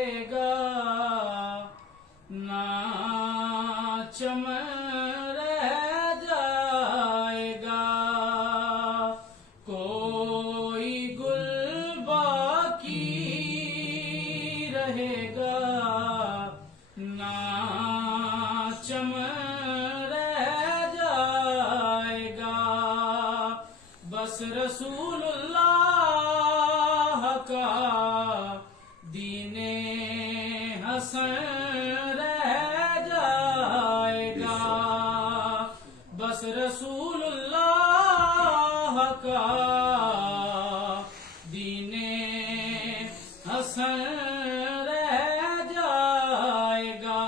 رہے گا، نہ چمن رہ جائے گا، کوئی گل باقی رہے گا، نہ چمن رہ جائے گا، بس رسول اللہ کا دین حسن رہ جائے گا، بس رسول اللہ کا دین حسن رہ جائے گا،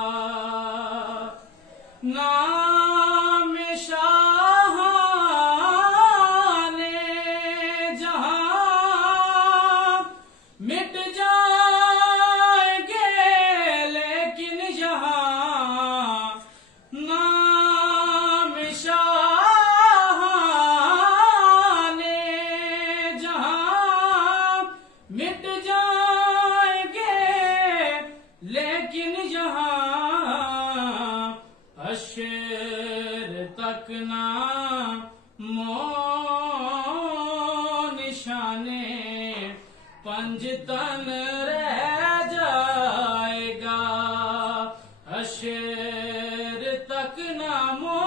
نام شاہان جہاں مٹ جائیں گے، لیکن یہاں نام شاہان جہاں مٹ جائیں گے، لیکن یہاں حشر تک نامو نشان پنجتن رہ جائے گا، حشر تک نامو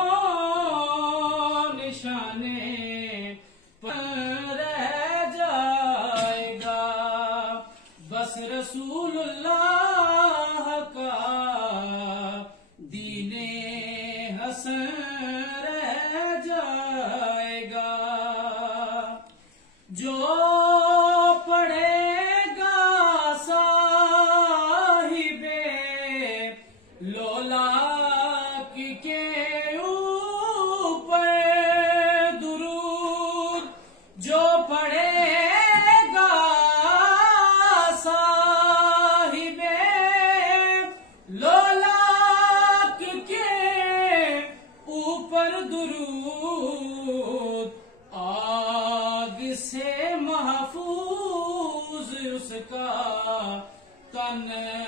نشان رہ جائے گا، بس رسول اللہ کا دین حسن رہ جائے گا، جو پڑھے گا صاحب لولاک کے اوپر درود، جو پڑھے گا صاحب لولاک کے اوپر درود، آگ سے محفوظ اس کا تن